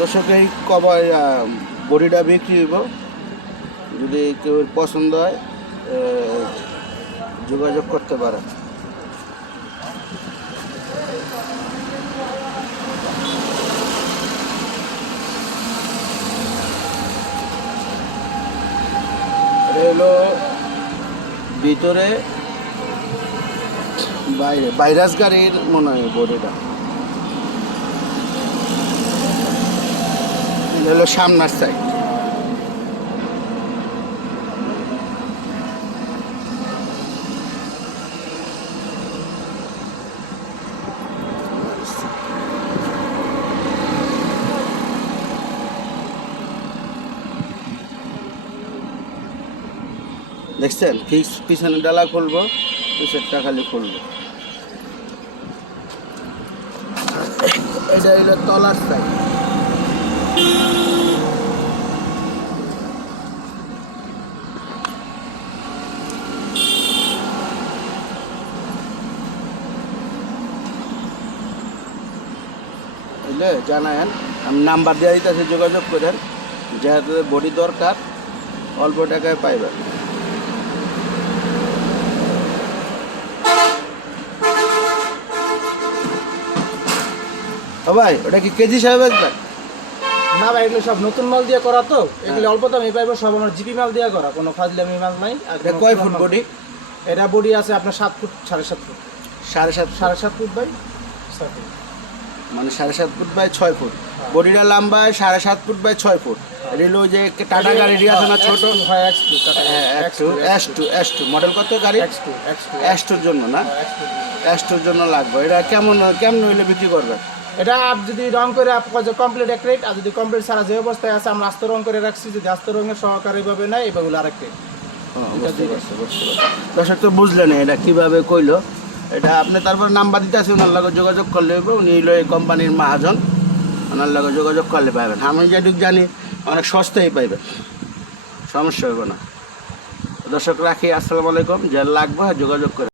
দর্শক এই কবার বড়িটা বিক্রি হইব, যদি কেউ পছন্দ হয় যোগাযোগ করতে পারে। হলো ভিতরে বাইরে ভাইরাস গাড়ির মনে হয় বডিটা, হলো সামনার সাইড। দেখছেন ফিক্স পিছনে ডালা খুলবো, পিছেরটা খালি খুলবো। এটা হলো তলার সাইড। বুঝলে জানায়েন, আমি নাম্বার দিয়ে দিতেছি, যোগাযোগ করেন। যেহেতু বডি দরকার, অল্প টাকায় পাইবেন। ভাই ওটা কি কেজি সাহেব আসবেন? না ভাই, এগুলো সব নতুন মাল দিয়ে করা, তো এগুলো অল্প দামে পাইবো, সব আমার জিপি মাল দিয়ে করা, কোনো ফাজলামি মাল নাই। এটা কয় ফুট বডি? এটা বডি আছে আপনার 7 foot 7.5 foot. 7.5 foot by 6 foot, মানে 7.5 ফুট বাই 6 ফুট। বডিটা লম্বা 7.5 ফুট বাই 6 ফুট। রেল ওই যে টাটা গাড়ি আছে না ছোট, হয় X2 মডেল কত গাড়ি? X2 জন্য না, X2 জন্য লাগবে। এটা কেমন হইলে বিক্রি করবেন? এটা আপ যদি রং করে কমপ্লিট এক রেট, আর যদি কমপ্লিট সারা যে অবস্থায় আছে আমরা আস্ত রং করে রাখছি, যদি আস্ত রঙের সহকারী ভাবে নাই এগুলো আরেক রেট। দর্শক তো বুঝলেন এটা কিভাবে কইলো। এটা আপনি তারপর নাম্বার দিতে আছে, ওনার লগে যোগাযোগ করলে হবে। উনি হলো এই কোম্পানির মহাজন, ওনার লগে যোগাযোগ করলে পাবেন। আমি যেটুকু জানি অনেক সস্তায় পাইবেন, সমস্যা হবে না। দর্শক রাখি, আসসালামু আলাইকুম। যার লাগবে যোগাযোগ করে।